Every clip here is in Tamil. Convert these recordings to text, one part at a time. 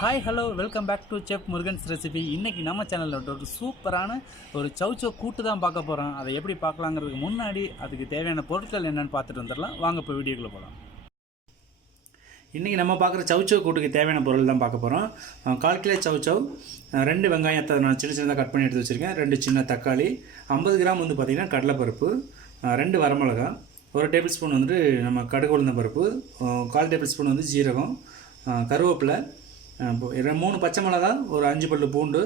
Hi hello welcome back to chef Murugan's recipe. இன்றைக்கி நம்ம சேனலில் ஒரு சூப்பரான ஒரு சௌச்சோ கூட்டு தான் பார்க்க போகிறோம். அதை எப்படி பார்க்கலாங்கிறதுக்கு முன்னாடி அதுக்கு தேவையான பொருட்கள் என்னென்னு பார்த்துட்டு வந்துடலாம். வாங்க இப்போ வீடியோக்குள்ளே போகலாம். இன்றைக்கி நம்ம பார்க்குற சௌச்சோ கூட்டுக்கு தேவையான பொருள் தான் பார்க்க போகிறோம். 1/4 கிலோ சௌச்சோ, 2 வெங்காயத்தை நான் சின்ன சின்னதாக கட் பண்ணி எடுத்து வச்சுருக்கேன், 2 சின்ன தக்காளி, 50 கிராம் வந்து பார்த்திங்கன்னா கடலைப்பருப்பு, 2 வரமிளகா, 1 டேபிள் ஸ்பூன் வந்துட்டு நம்ம கடுகு உளுந்தம் பருப்பு, 1/4 டேபிள் ஸ்பூன் வந்து ஜீரகம், கருவேப்பிலை, 3 பச்சை மிளகா, ஒரு 5 பல்லு பூண்டு,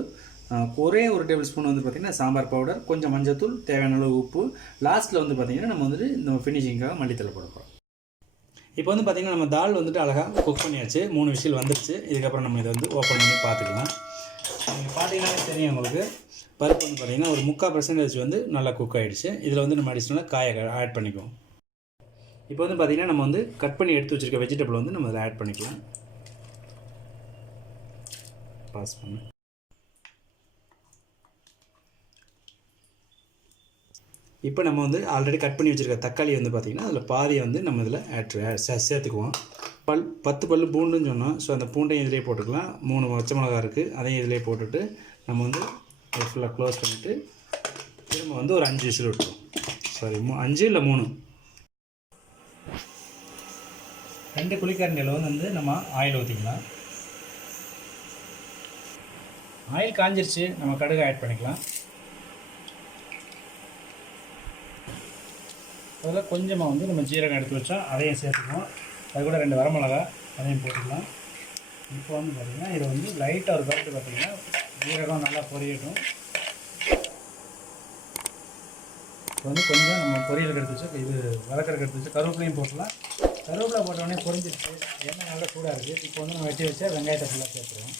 ஒரே 1 டேபிள் ஸ்பூன் வந்து பார்த்திங்கன்னா சாம்பார் பவுடர், கொஞ்சம் மஞ்சத்தூள், தேவையான அளவு உப்பு, லாஸ்ட்டில் வந்து பார்த்திங்கன்னா நம்ம வந்துட்டு இந்த ஃபினிஷிங்காக மல்லித்தலை போட போகிறோம். இப்போ வந்து பார்த்திங்கன்னா நம்ம தால் வந்துட்டு அழகாக குக் பண்ணியாச்சு, 3 விசில் வந்துடுச்சு. இதுக்கப்புறம் நம்ம இதை வந்து ஓப்பன் பண்ணி பார்த்துக்கலாம். நீங்கள் பார்த்தீங்கன்னாலே தெரியும் உங்களுக்கு, பருப்பு வந்து பார்த்திங்கன்னா ஒரு 3/4% வந்து நல்லா குக் ஆகிடுச்சு. இதில் வந்து நம்ம அடிஷ்னலாக காயை ஆட் பண்ணிக்குவோம். இப்போ வந்து பார்த்திங்கன்னா நம்ம வந்து கட் பண்ணி எடுத்து வச்சுருக்க வெஜிடபிள் வந்து நம்ம இதில் ஆட் பண்ணிக்கலாம். பாஸ் பண்ணு. இப்போ நம்ம வந்து ஆல்ரெடி கட் பண்ணி வச்சுருக்க தக்காளி வந்து பார்த்திங்கன்னா அதில் பாதியை வந்து நம்ம இதில் சேர்த்துக்குவோம். 10 பல்லு பூண்டுன்னு சொன்னோம். ஸோ அந்த பூண்டையும் இதிலே போட்டுக்கலாம். 3 பச்சை மிளகா இருக்குது, அதையும் இதிலே போட்டுட்டு நம்ம வந்து ஃபுல்லாக க்ளோஸ் பண்ணிவிட்டு திரும்ப வந்து ஒரு 5 விசில் விட்டுருவோம். சாரி, 5 இல்லை 3. 2 குழிக்கரண்டி அளவு வந்து நம்ம ஆயில் ஊற்றிக்கலாம். ஆயில் காஞ்சிருச்சு, நம்ம கடுகு ஆட் பண்ணிக்கலாம். அதில் கொஞ்சமாக வந்து நம்ம ஜீரகம் எடுத்து வச்சோம், அதையும் சேர்த்துக்குவோம். அது கூட 2 வரமிளகா, அதையும் போட்டுக்கலாம். இப்போ வந்து பார்த்திங்கன்னா இதை வந்து லைட்டாக ஒரு பருத்து பார்த்திங்கன்னா ஜீரகம் நல்லா பொரியட்டும். இப்போ வந்து கொஞ்சம் நம்ம பொரியலுக்கு எடுத்து வச்சு இது வதக்கறதுக்கு எடுத்து வச்சு கருவேப்பிலையும் போட்டுக்கலாம். கருவேப்பிலை போட்டோடனே பொரிஞ்சிருச்சு, எண்ணெய் நல்லா சூடாக இருக்குது. இப்போ வந்து நம்ம வெட்டி வச்சா வெங்காயத்தை ஃபுல்லாக சேர்த்துருவோம்.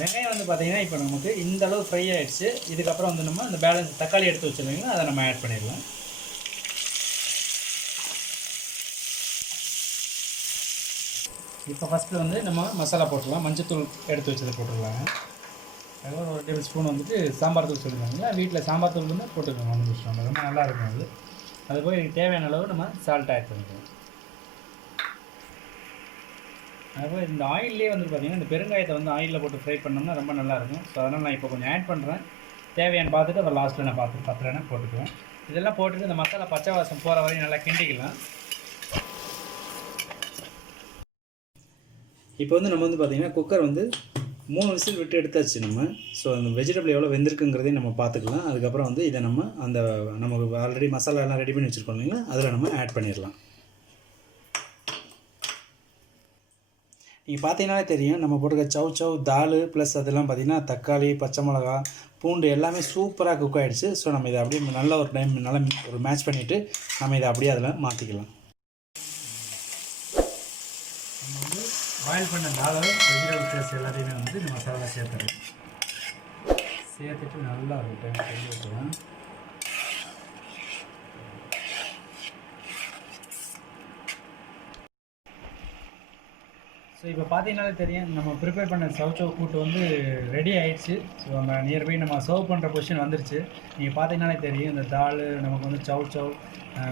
வெங்காயம் வந்து பார்த்திங்கன்னா இப்போ நமக்கு இந்த அளவு ஃப்ரை ஆகிடுச்சு. இதுக்கப்புறம் வந்து நம்ம அந்த பேலன்ஸ் தக்காளி எடுத்து வச்சுருந்தீங்கன்னா அதை நம்ம ஆட் பண்ணிடலாம். இப்போ ஃபஸ்ட்டு வந்து நம்ம மசாலா போட்டுடலாம். மஞ்சத்தூள் எடுத்து வச்சதை போட்டுடலாங்க. அதுக்கப்புறம் 1 டேபிள் ஸ்பூன் வந்துட்டு சாம்பார் தூள் சொல்லியிருந்தாங்களா, வீட்டில் சாம்பார் தூள் வந்து போட்டுக்கோங்க, 1 நிமிஷம் ரொம்ப நல்லாயிருக்கும். அது போய் தேவையான அளவு நம்ம சால்ட் ஆட் பண்ணிக்கலாம். அதுபோல் இந்த ஆயிலே வந்து பார்த்திங்கன்னா இந்த பெருங்காயத்தை வந்து ஆயிலில் போட்டு ஃப்ரை பண்ணோம்னா ரொம்ப நல்லாயிருக்கும். ஸோ அதனால் நான் இப்போ கொஞ்சம் ஆட் பண்ணுறேன். தேவையான பார்த்துட்டு அப்புறம் லாஸ்ட்டில் நான் பத்தலைன்னா போட்டுக்குவேன். இதெல்லாம் போட்டுட்டு இந்த மசாலா பச்சை வாசம் போகிற வரையும் நல்லா கிண்டிக்கலாம். இப்போ வந்து நம்ம வந்து பார்த்திங்கன்னா குக்கர் வந்து 3 விசில் விட்டு எடுத்தாச்சு நம்ம. ஸோ அந்த வெஜிடபிள் எவ்வளோ வெந்திருக்குங்கிறதையும் நம்ம பார்த்துக்கலாம். அதுக்கப்புறம் வந்து இதை நம்ம நமக்கு ஆல்ரெடி மசாலா எல்லாம் ரெடி பண்ணி வச்சுருக்கோம் இல்லைங்களா, அதில் நம்ம ஆட் பண்ணிடலாம். நீங்கள் பார்த்தீங்கன்னாலே தெரியும், நம்ம போட்டுக்க சௌச்சோ தால் ப்ளஸ் அதெல்லாம் பார்த்திங்கன்னா தக்காளி, பச்சை மிளகா, பூண்டு எல்லாமே சூப்பராக குக் ஆகிடுச்சு. ஸோ நம்ம இதை அப்படியே நல்ல ஒரு டைம் நல்லா ஒரு மேட்ச் பண்ணிவிட்டு நம்ம இதை அப்படியே அதில் மாற்றிக்கலாம். நம்ம வந்து பாயில் பண்ண தால் வெஜிடபிள் பேஸ்ட் எல்லாத்தையுமே வந்து இந்த மசாலா சேர்த்துட்டு நல்லா ஒரு டைம் கழுவி விட்டுருவேன். ஸோ இப்போ பார்த்தீங்கன்னாலே தெரியும், நம்ம ப்ரிப்பேர் பண்ண சௌச்சோ கூட்டு வந்து ரெடி ஆகிடுச்சு. ஸோ நம்ம நியர்பை நம்ம சர்வ் பண்ணுற பொசிஷன் வந்துருச்சு. நீங்கள் பார்த்தீங்கன்னாலே தெரியும், இந்த தால் நமக்கு வந்து சௌச்சோ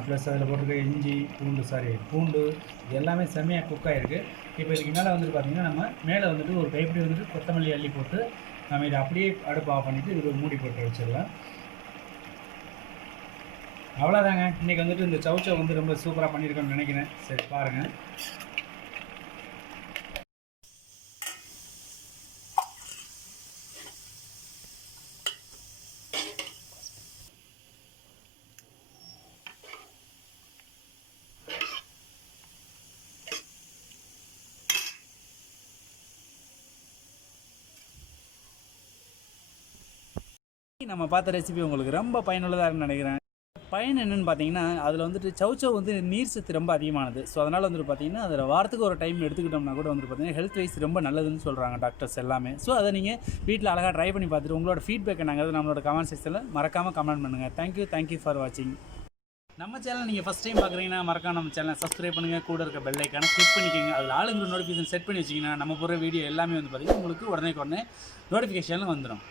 ப்ளஸ் அதில் போட்டுருக்க இஞ்சி பூண்டு இது எல்லாமே செம்மையாக குக் ஆகிருக்கு. இப்போ இதுக்கு மேலே வந்துட்டு பார்த்திங்கன்னா நம்ம மேலே வந்துட்டு ஒரு கைப்பிடி வந்துட்டு கொத்தமல்லி அள்ளி போட்டு நம்ம இதை அப்படியே அடுப்பு ஆஃப் பண்ணிவிட்டு இது ஒரு மூடி போட்டு வச்சிடலாம். அவ்வளோதாங்க. இன்றைக்கி வந்துட்டு இந்த சௌச்சோ வந்து ரொம்ப சூப்பராக பண்ணியிருக்கோன்னு நினைக்கிறேன். சரி பாருங்கள். நம்ம பார்த்த ரெசிபி உங்களுக்கு ரொம்ப பயனுள்ளதாக இருக்குன்னு நினைக்கிறேன். பயன் என்னென்னு பார்த்தீங்கன்னா, அதில் வந்துட்டு சௌச்சோ வந்து நீர் சத்து ரொம்ப அதிகமானது. ஸோ அதனால் வந்துட்டு பார்த்திங்கன்னா அதில் வாரத்துக்கு ஒரு டைம் எடுத்துக்கிட்டோம்னா கூட வந்துட்டு பார்த்திங்கன்னா ஹெல்த் வைஸ் ரொம்ப நல்லதுன்னு சொல்கிறாங்க டாக்டர்ஸ் எல்லாமே. ஸோ அதை நீங்கள் வீட்டில் அழகாக ட்ரை பண்ணி பார்த்துட்டு உங்களோட ஃபீட்பேக்கை நாங்கள் நம்மளோட கமெண்ட் செக்ஷனில் மறக்காமல் கமெண்ட் பண்ணுங்கள். தேங்க்யூ ஃபார் வாட்சிங். நம்ம சேனல் நீங்கள் ஃபஸ்ட் டைம் பார்க்குறீங்கன்னா மறக்காம நம்ம சேனலை சப்ஸ்கிரைப் பண்ணுங்கள். கூட இருக்க பெல் ஐக்கானை கிளிக் பண்ணிக்கோங்க. அதில் ஆளுங்கிற நோட்டிஃபிகேஷன் செட் பண்ணி வச்சிங்கன்னா நம்ம போகிற வீடியோ எல்லாமே வந்து பார்த்திங்கன்னா உங்களுக்கு உடனே நோட்டிஃபிகேஷனில் வந்துடும்.